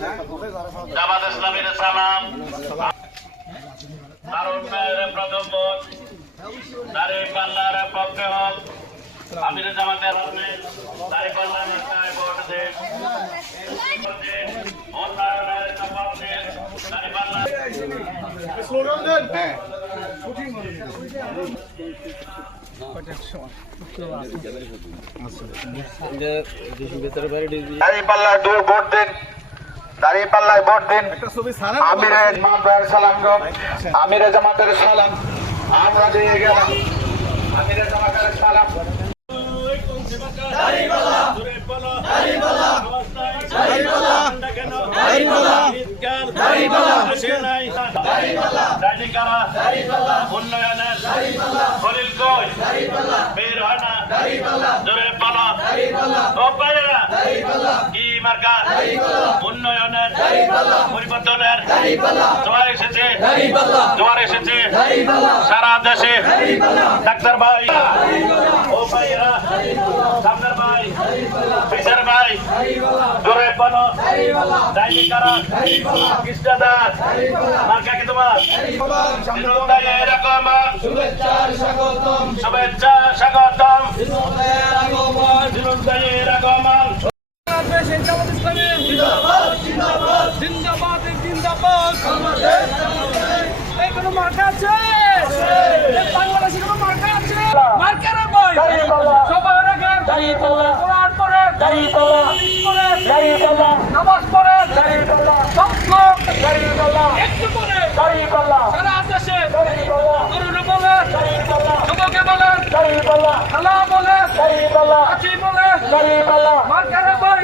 জামাত ইসলামীর সালাম, তারুণ্যের প্রথম ভোট দাঁড়িপাল্লার পক্ষে হোক। আমির জামাতের দাঁড়িপাল্লার মাথায় ভোট দেন। উন্নয়নের শপথ নেন। দাঁড়িপাল্লা স্লোগান দেন। হ্যাঁ, দাঁড়িপাল্লায় ভোট দিন, দাঁড়িপাল্লায় ভোট দিন। আমিরের জামাতের সালাম গো, আমিরের জামাতের সালাম আমরা দিয়ে গেলাম। আমিরের জামাতের সালাম। দাঁড়িপাল্লা দাঁড়িপাল্লা দাঁড়িপাল্লা দাঁড়িপাল্লা দাঁড়িপাল্লা দাঁড়িপাল্লা দাঁড়িপাল্লা দাঁড়িপাল্লা দাঁড়িপাল্লা উন্নয়নের দাঁড়িপাল্লা খলিল কই দাঁড়িপাল্লা বের হয় না দাঁড়িপাল্লা জোরে পালা দাঁড়িপাল্লা ও পায়রা দাঁড়িপাল্লা কি মার্কা দাঁড়িপাল্লা উন্নয়নের দাঁড়িপাল্লা পরিবর্তনের দাঁড়িপাল্লা জোয়ার এসেছে দাঁড়িপাল্লা জোয়ার এসেছে দাঁড়িপাল্লা সারা দেশে দাঁড়িপাল্লা ডাক্তার ভাই ও পায়রা ডাক্তার ভাই বিচার ভাই জোরে পালা দাঁড়িয়ে কারা কৃষ্ণদার মার্কা কি তোমার শুভেচ্ছা স্বাগতম শুভেচ্ছা স্বাগতম আগমন জিন্দাবাদ জিন্দাবাদ কোনো মার্কা আছে বাংলাদেশে কোনো মার্কা আছে মার্কার বই সবার আগে কোরআন পড়ে নামাজ পড়ে সব লোক একটু করে সারা দেশে তরুণ বলে যুবকে বলে খেলা বলে হাসি বলে মার্কার বই